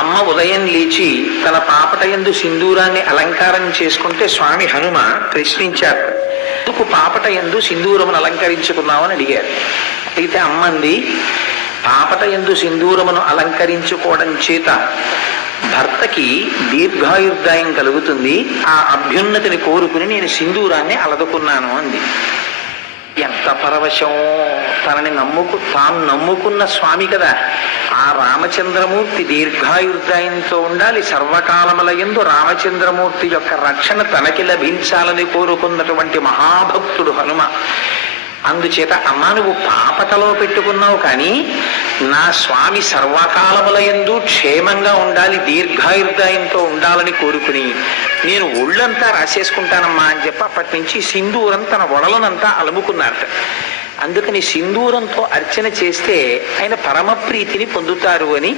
అమ్మ ఉదయం లేచి తన పాపటయందు సింధూరాన్ని అలంకారం చేసుకుంటే స్వామి హనుమ ప్రశ్నించారు, ఎందుకు పాపటయందు సింధూరమును అలంకరించుకున్నామని అడిగారు. అయితే అమ్మంది, పాపటయందు సింధూరమును అలంకరించుకోవడం చేత భర్తకి దీర్ఘాయుర్దాయం కలుగుతుంది, ఆ అభ్యున్నతిని కోరుకుని నేను సింధూరాన్ని అలదుకున్నాను అంది. ఎంత పరవశం! తనని తాను నమ్ముకున్న స్వామి కదా, ఆ రామచంద్రమూర్తి దీర్ఘాయుర్దాయంతో ఉండాలి, సర్వకాలములయందు రామచంద్రమూర్తి యొక్క రక్షణ తనకి లభించాలని కోరుకున్నటువంటి మహాభక్తుడు హనుమ. అందుచేత అమ్మా, నువ్వు పాపటలో పెట్టుకున్నావు, కానీ నా స్వామి సర్వకాలములయందు క్షేమంగా ఉండాలి, దీర్ఘాయుర్దాయంతో ఉండాలని కోరుకుని నేను ఒళ్ళంతా రాసేసుకుంటానమ్మా అని చెప్పి అప్పటి నుంచి సింధూరం తన ఒడలనంతా అలుముకున్నారట. అందుకని సింధూరంతో అర్చన చేస్తే ఆయన పరమ ప్రీతిని పొందుతారు అని